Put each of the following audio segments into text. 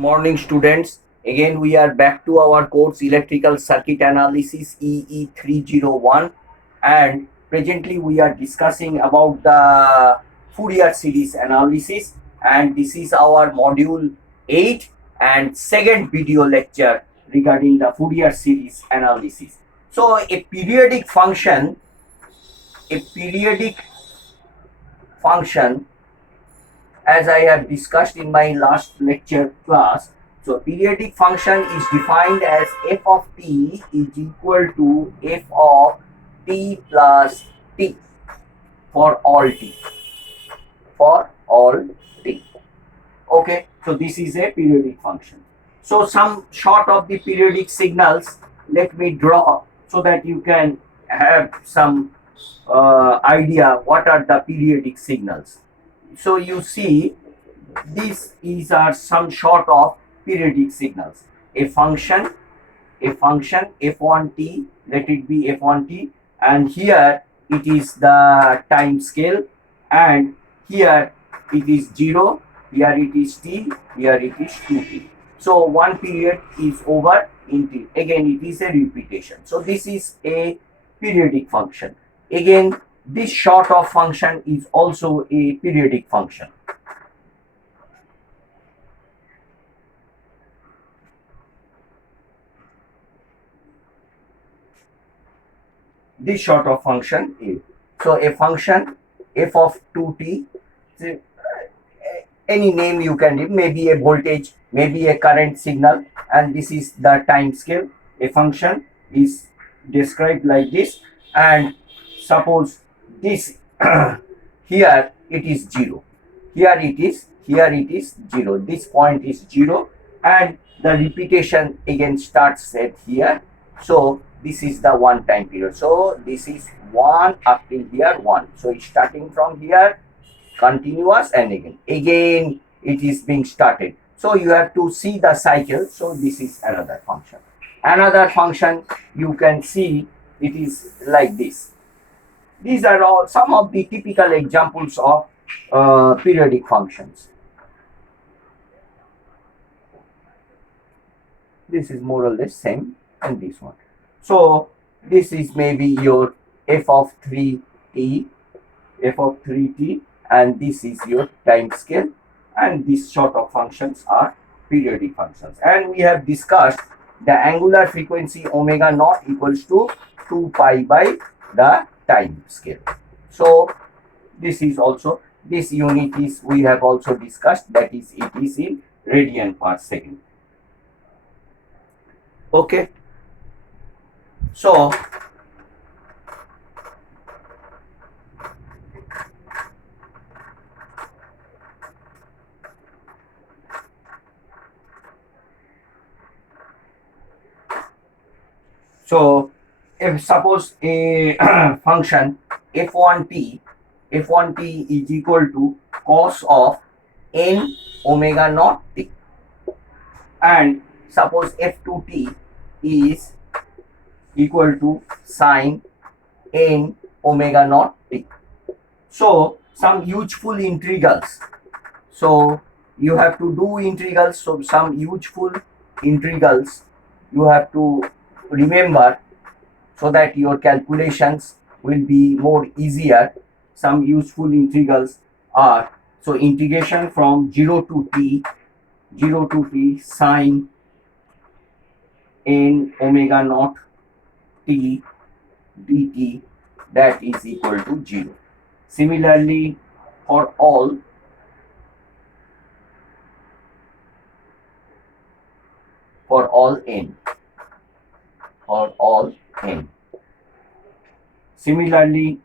Morning students, again we are back to our course electrical circuit analysis EE301, and presently we are discussing about the Fourier series analysis, and this is our module 8 and second video lecture regarding the Fourier series analysis. So a periodic function as I have discussed in my last lecture class. So periodic function is defined as f of t is equal to f of t plus t for all t. Okay, so this is a periodic function. So some short of the periodic signals let me draw so that you can have some idea what are the periodic signals. So you see, these are some sort of periodic signals. A function f1t, let it be f1t, and here it is the time scale, and here it is 0, here it is t, here it is 2t. So one period is over in t. Again it is a repetition. So this is a periodic function. Again, this sort of function is also a periodic function. This sort of function is, so a function f of 2t, any name you can give, maybe a voltage, maybe a current signal, and this is the time scale. A function is described like this, and suppose this here it is 0, here it is 0, this point is 0, and the repetition again starts at here. So this is the one time period. So this is 1 up till here 1. So it's starting from here, continuous, and again it is being started. So you have to see the cycle. So this is another function. Another function you can see, it is like this. These are all some of the typical examples of periodic functions. This is more or less same, and this one. So this is maybe your f of 3t, and this is your time scale, and these sort of functions are periodic functions. And we have discussed the angular frequency omega naught equals to 2 pi by the time scale. So this is also, this unit is, we have also discussed, that is it is in radian per second. Okay, so if suppose a function f1t is equal to cos of n omega naught t, and suppose f2t is equal to sine n omega naught t. So some useful integrals. So you have to do integrals. So some useful integrals you have to remember so that your calculations will be more easier. Some useful integrals are, so integration from 0 to t sine n omega naught t dt, that is equal to 0. Similarly, for all n. Similarly,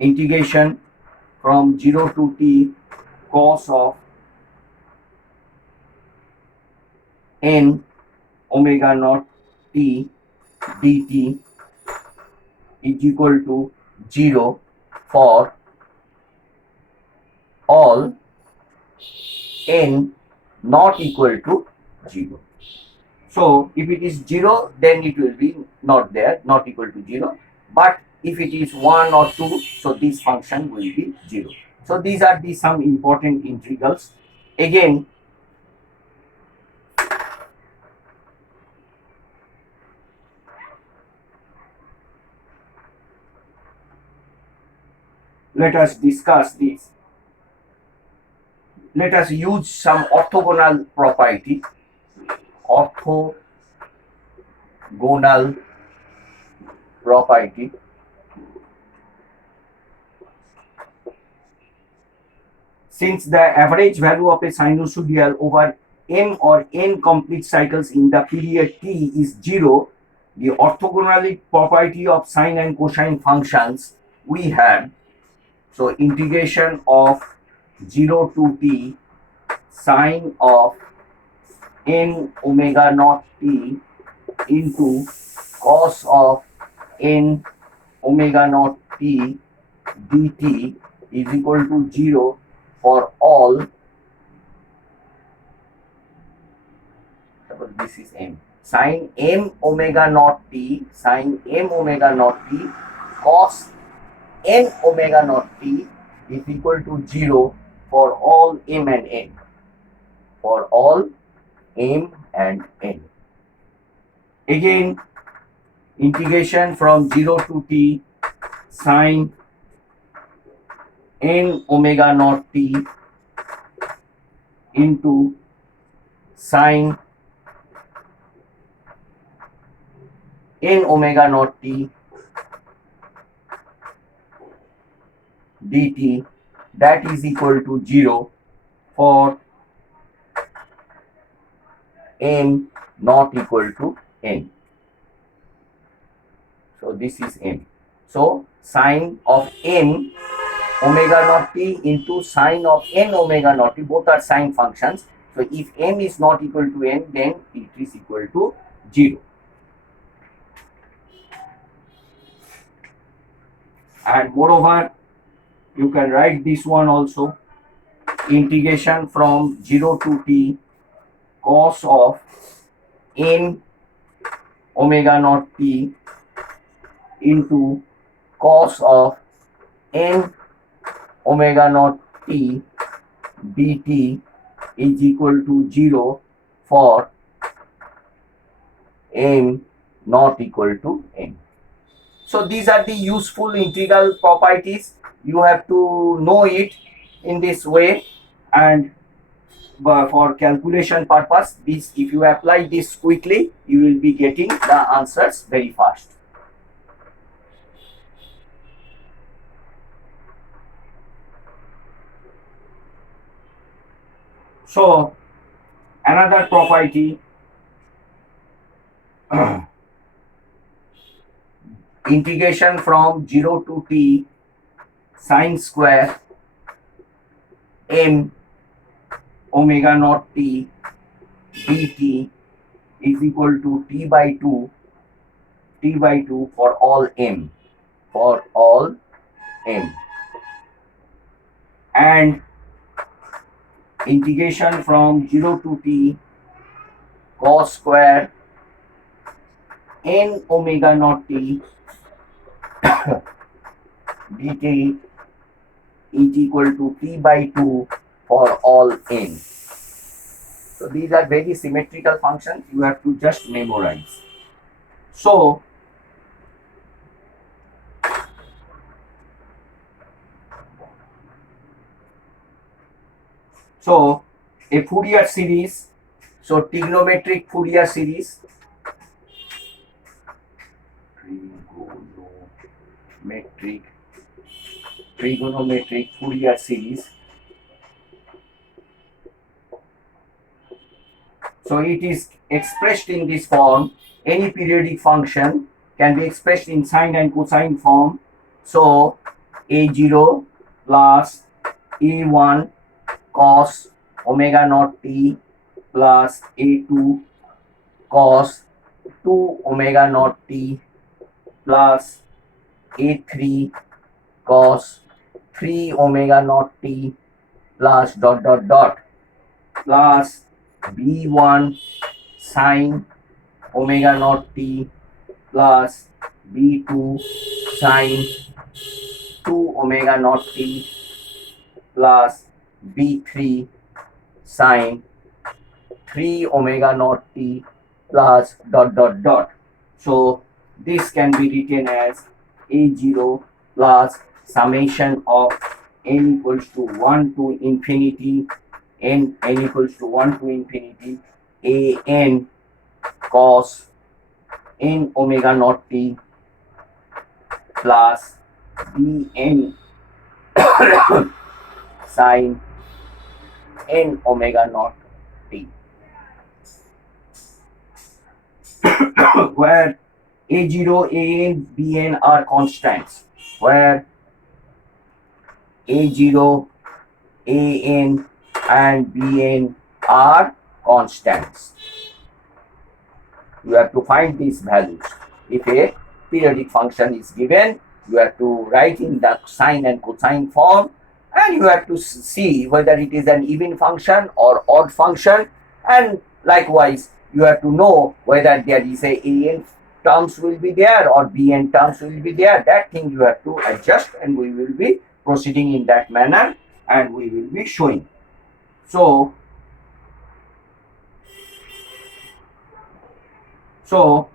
integration from 0 to t cos of n omega naught t dt is equal to 0 for all n not equal to 0. So if it is 0, then it will be not there, not equal to 0. But if it is 1 or 2, so this function will be 0. So these are the some important integrals Again, let us discuss this. Let us use some orthogonal property. Orthogonal property. Since the average value of a sinusoidal over m or n complete cycles in the period t is 0, the orthogonality property of sine and cosine functions we have. So integration of 0 to t sine of n omega naught t into cos of n omega naught t dt is equal to 0 for all, suppose this is m, sine m omega naught t, sine m omega naught t cos n omega naught t is equal to 0 for all m and n, for all m and n. Again, integration from 0 to t sine n omega naught t into sine n omega naught t dt, that is equal to 0 for m not equal to n. So this is m. So sine of n omega naught t into sine of n omega naught t, both are sine functions. So if m is not equal to n, then it is equal to 0. And moreover, you can write this one also, integration from 0 to t cos of n omega naught t into cos of n omega naught t dt is equal to 0 for m not equal to n. So these are the useful integral properties. You have to know it in this way, and for calculation purpose, this, if you apply this quickly, you will be getting the answers very fast. So another property, integration from 0 to t sine square m omega naught t dt is equal to t by 2 for all m, and integration from 0 to t cos square n omega naught t dt is equal to t by 2 for all n. So these are very symmetrical functions, you have to just memorize. So a Fourier series, so trigonometric Fourier series, trigonometric Fourier series. So it is expressed in this form. Any periodic function can be expressed in sine and cosine form. So a0 plus a1 cos omega naught t plus a2 cos 2 omega naught t plus a3 cos 3 omega naught t plus dot dot dot plus b1 sine omega naught t plus b2 sine 2 omega naught t plus b3 sine 3 omega naught t plus dot dot dot. So this can be written as A0 plus summation of n equals to 1 to infinity n equals to 1 to infinity a n cos n omega naught t plus b n sine n omega naught t, where a0, an, bn are constants, where a0, an and bn are constants. You have to find these values. If a periodic function is given, you have to write in the sine and cosine form, and you have to see whether it is an even function or odd function, and likewise you have to know whether there is a an terms will be there or bn terms will be there. That thing you have to adjust, and we will be proceeding in that manner, and we will be showing. So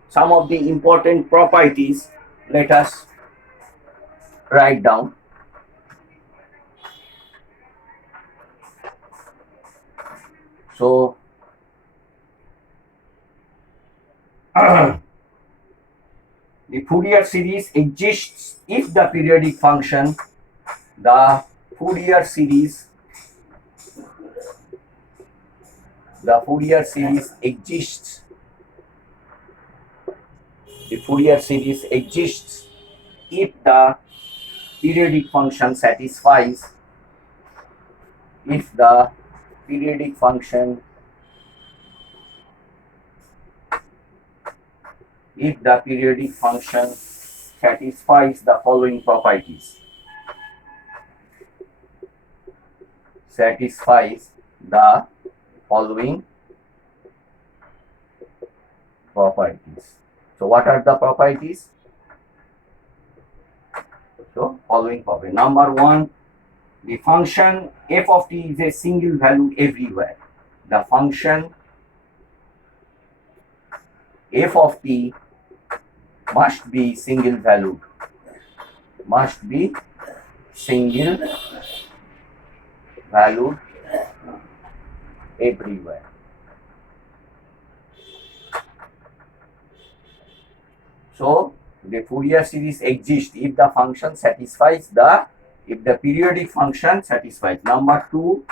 some of the important properties, let us write down. So the Fourier series exists if the periodic function, the Fourier series exists. The Fourier series exists if the periodic function satisfies, if the periodic function satisfies the following properties. Satisfies the following properties. So what are the properties? So following property. Number one, the function f of t is a single valued everywhere. The function f of t must be single valued. Must be single valued everywhere. So the Fourier series exists if the function satisfies if the periodic function satisfies. Number two,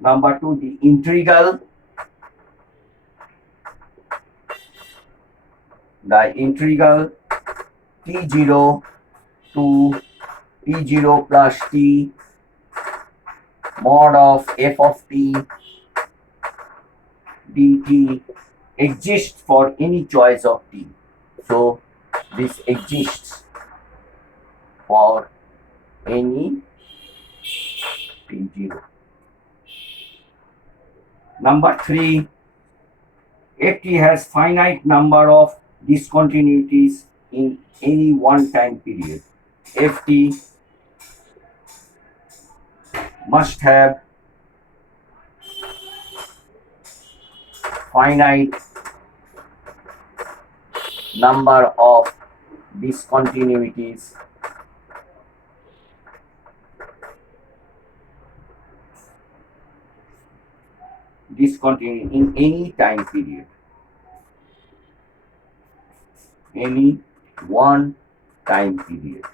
the integral t0 to t0 plus t mod of f of t dt exists for any choice of t. So this exists for any t0. Number three, ft has finite number of discontinuities in any one time period. Ft must have finite number of discontinuities in any time period, any one time period.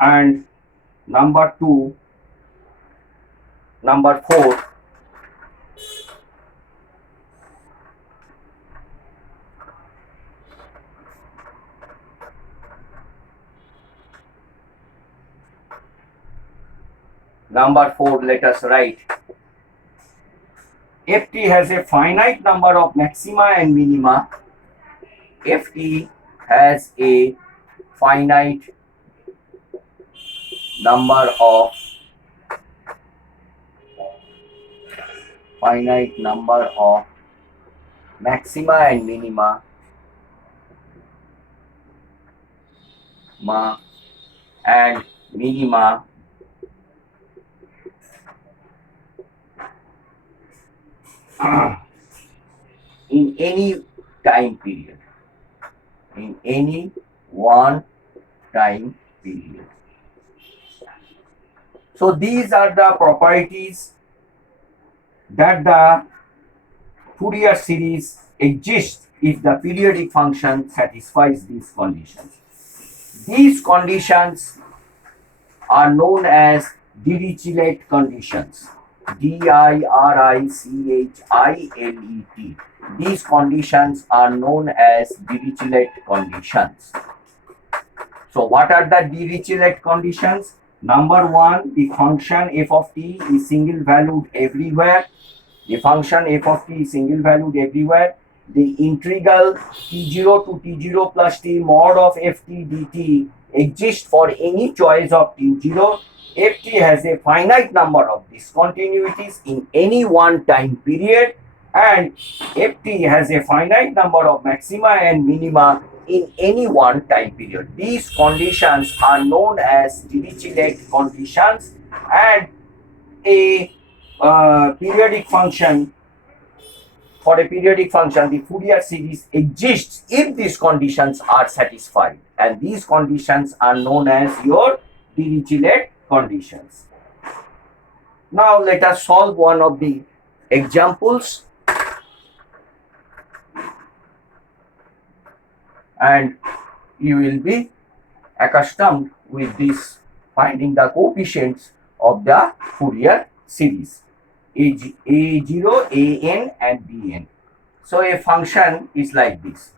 And number four, number four, let us write. Ft has a finite number of maxima and minima. Ft has a finite number of maxima and minima and minima in any time period, in any one time period. So these are the properties that the Fourier series exists if the periodic function satisfies these conditions. These conditions are known as Dirichlet conditions. Dirichlet. These conditions are known as Dirichlet conditions. So what are the Dirichlet conditions? Number one, the function f of t is single valued everywhere. The function f of t is single valued everywhere. The integral t0 to t0 plus t mod of ft dt exists for any choice of t0. Ft has a finite number of discontinuities in any one time period, and ft has a finite number of maxima and minima in any one time period. These conditions are known as Dirichlet conditions, and a periodic function, for a periodic function, the Fourier series exists if these conditions are satisfied, and these conditions are known as your Dirichlet conditions. Now let us solve one of the examples, and you will be accustomed with this finding the coefficients of the Fourier series A0, An and Bn. So a function is like this.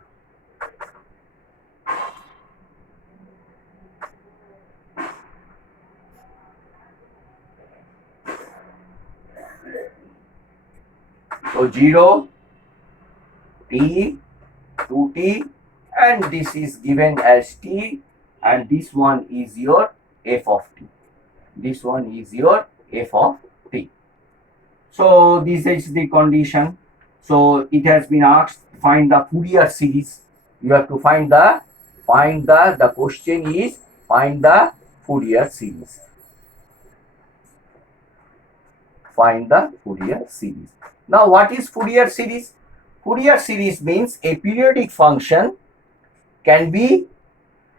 So 0, t, 2t, and this is given as t, and this one is your f of t. This one is your f of t. So this is the condition. So it has been asked, find the Fourier series. You have to find the question is find the Fourier series. Find the Fourier series. Now what is Fourier series? Fourier series means a periodic function can be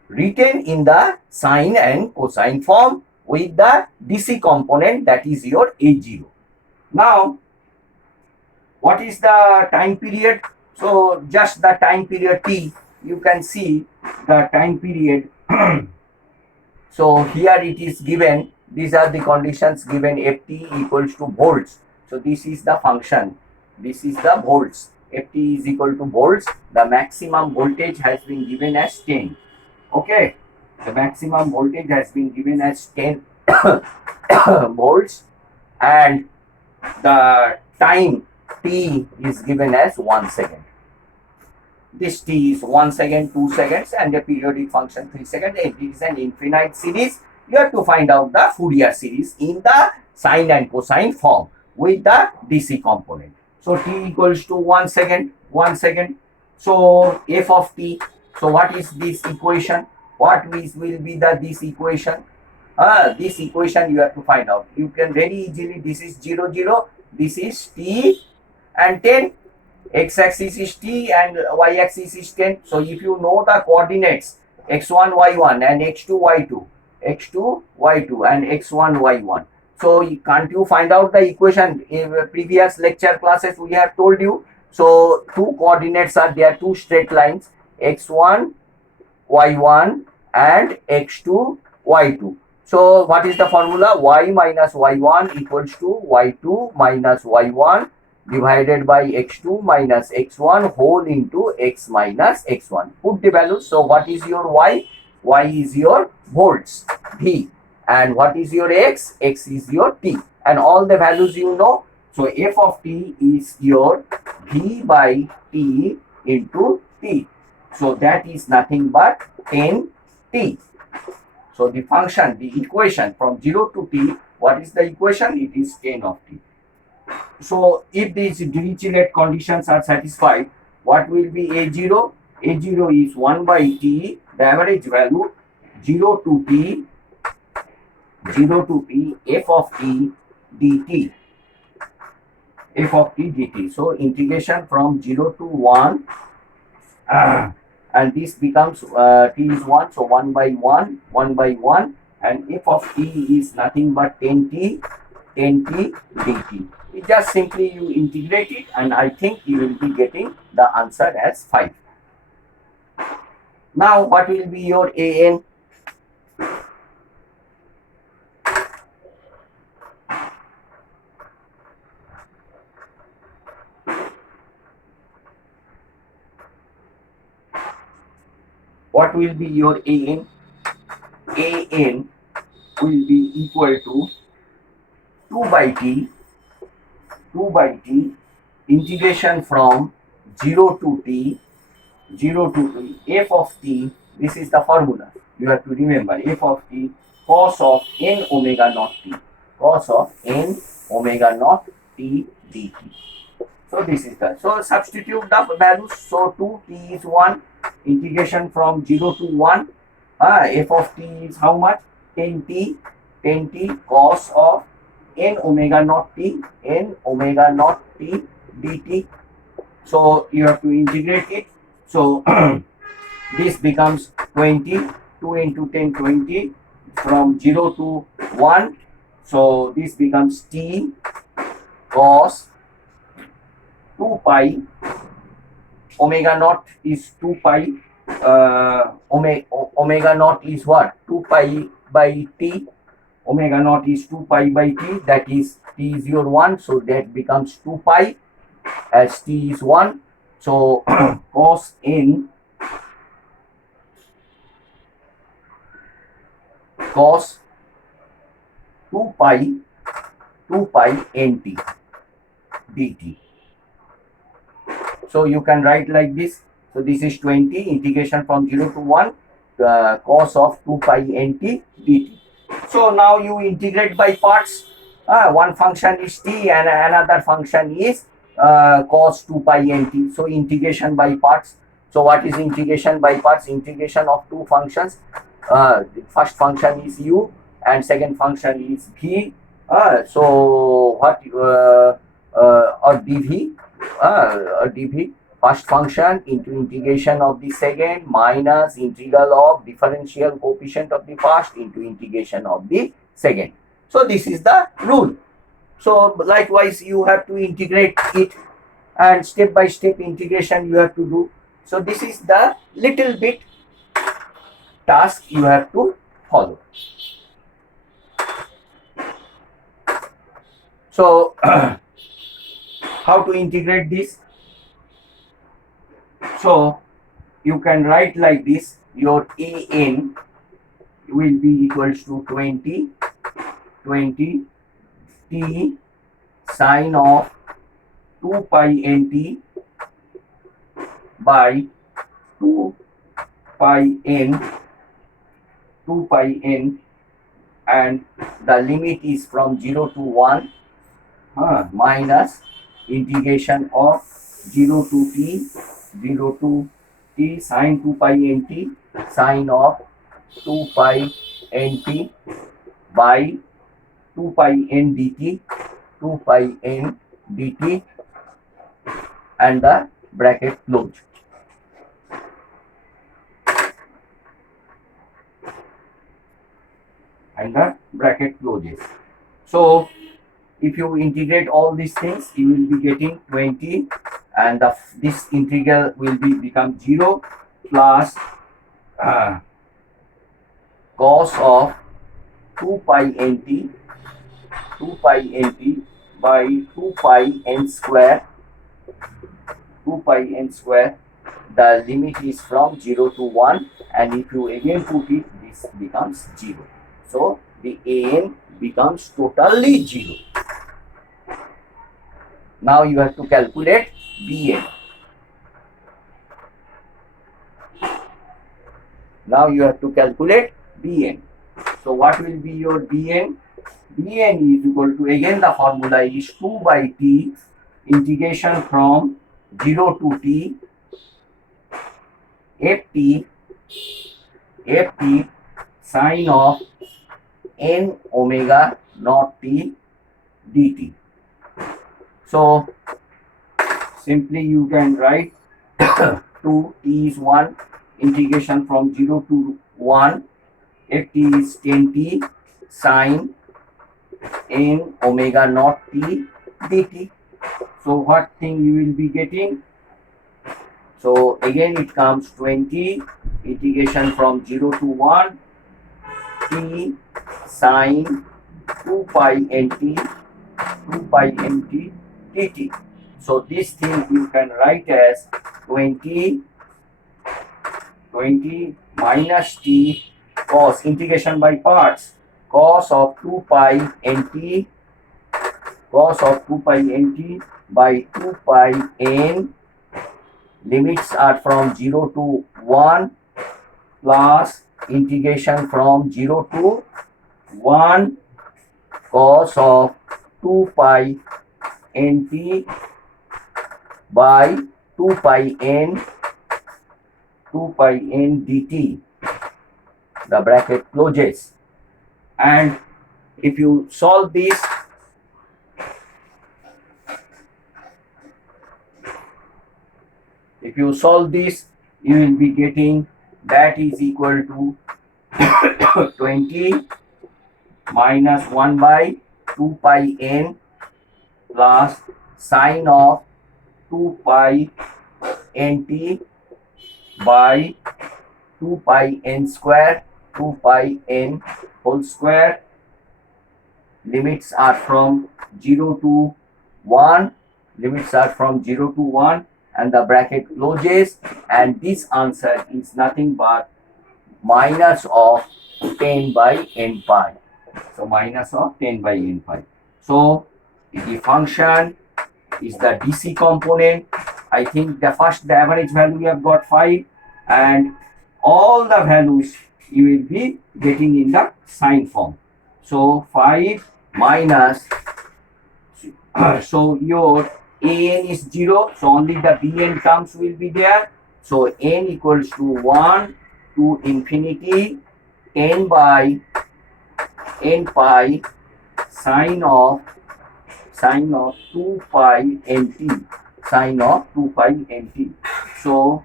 written in the sine and cosine form with the DC component, that is your A0. Now, what is the time period? So, just the time period t, you can see the time period. So, here it is given, these are the conditions given, ft equals to volts. So, this is the function, this is the volts. Ft is equal to volts. The maximum voltage has been given as 10. Okay, the maximum voltage has been given as 10 volts, and the time t is given as 1 second. This t is 1 second, 2 seconds, and the periodic function 3 seconds. It is an infinite series. You have to find out the Fourier series in the sine and cosine form with the DC component. So t equals to 1 second, 1 second. So f of t. So what is this equation? What will be this equation? This equation you have to find out. You can very easily, this is 0, 0, this is t and 10. X-axis is t and y-axis is 10. So if you know the coordinates x1, y1 and x2, y2, x2, y2 and x1, y1. So can't you find out the equation? In previous lecture classes we have told you. So two coordinates are there, two straight lines, x1, y1 and x2, y2. So what is the formula? Y minus y1 equals to y2 minus y1 divided by x2 minus x1 whole into x minus x1. Put the values. So what is your y? Y is your volts, V. And what is your x? X is your t. And all the values you know. So f of t is your V by t into t. So that is nothing but 10t. So the function, the equation from 0 to t, what is the equation? It is 10 of t. So if these Dirichlet conditions are satisfied, what will be A0? A0 is 1 by t, the average value, 0 to t, 0 to t f of t dt, f of t dt. So integration from 0 to 1, and this becomes t is 1, so 1 by 1, 1 by 1, and f of t is nothing but 10t dt. It just simply you integrate it, and I think you will be getting the answer as 5. Now what will be your an? What will be your an? An will be equal to 2 by t, 2 by t, integration from 0 to t, 0 to t, f of t, this is the formula. You have to remember f of t cos of n omega naught t, cos of n omega naught t dt. So this is the, so substitute the values. So 2t is 1, integration from 0 to 1, f of t is how much? 10t, 10t cos of n omega naught t, n omega naught t dt. So you have to integrate it. So this becomes 20, 2 into 10, 20, from 0 to 1. So this becomes t cos 2 pi, omega naught is 2 pi, omega naught is what? 2 pi by t, omega naught is 2 pi by t, that is t is your 1, so that becomes 2 pi as t is 1. So cos n, cos 2 pi nt dt. So you can write like this. So this is 20, integration from 0 to 1, cos of 2 pi nt dt. So now you integrate by parts. One function is t and another function is cos 2 pi nt. So integration by parts. So what is integration by parts? Integration of two functions. The first function is u and second function is v. So what or dv, dv, first function into integration of the second minus integral of differential coefficient of the first into integration of the second. So this is the rule. So likewise you have to integrate it, and step by step integration you have to do. So this is the little bit task you have to follow. So how to integrate this? So you can write like this. Your an will be equals to 20 t sine of 2 pi nt by 2 pi n, and the limit is from 0 to 1, minus integration of 0 to t sine 2 pi nt, sine of 2 pi nt by 2 pi n dt, 2 pi n dt, and the bracket closed. And the bracket closes. So if you integrate all these things, you will be getting 20, and this integral will become 0 plus cos of 2 pi nt by 2 pi n square, the limit is from 0 to 1, and if you again put it, this becomes 0. So the an becomes totally 0. Now you have to calculate bn. So what will be your bn? Bn is equal to, again the formula is 2 by t integration from 0 to t ft sine of n omega naught t dt. So simply you can write 2 t is 1, integration from 0 to 1, f t is 10t sine n omega naught t dt. So what thing you will be getting? So again it comes 20 integration from 0 to 1 t sine 2 pi nt dt. So this thing you can write as 20 minus t cos, integration by parts, cos of 2 pi nt by 2 pi n, limits are from 0 to 1, plus integration from 0 to 1 cos of 2 pi nt by 2 pi n dt. The bracket closes, and if you solve this, you will be getting that is equal to 20 minus 1 by 2 pi n plus sine of 2 pi nt by 2 pi n square, 2 pi n whole square. Limits are from 0 to 1, and the bracket closes, and this answer is nothing but minus of 10 by n pi. So minus of 10 by n pi. So the function is the DC component. I think the average value we have got 5, and all the values you will be getting in the sine form. So 5 minus, so your an is 0, so only the bn terms will be there. So n equals to 1 to infinity 10 by n pi sine of 2 pi nt, So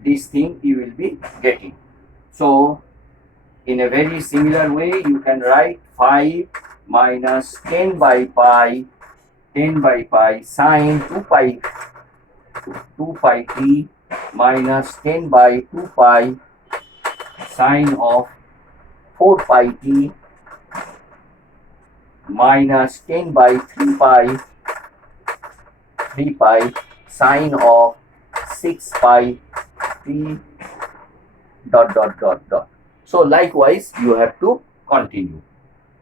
this thing you will be getting. So in a very similar way you can write 5 minus 10 by pi sine 2 pi t minus 10 by 2 pi sine of 4 pi t minus 10 by 3 pi sine of 6 pi t dot. So likewise you have to continue.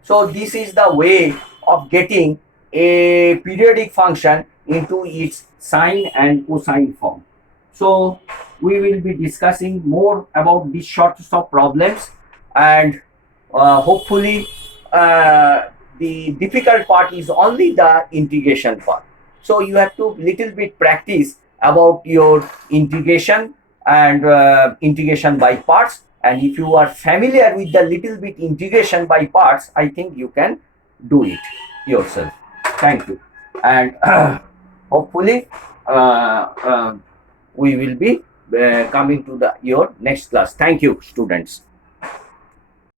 So this is the way of getting a periodic function into its sine and cosine form. So we will be discussing more about these sorts of problems, and hopefully the difficult part is only the integration part. So you have to little bit practice about your integration and integration by parts, and if you are familiar with the little bit integration by parts, I think you can do it yourself. Thank you, and hopefully we will be coming to your next class. Thank you, students.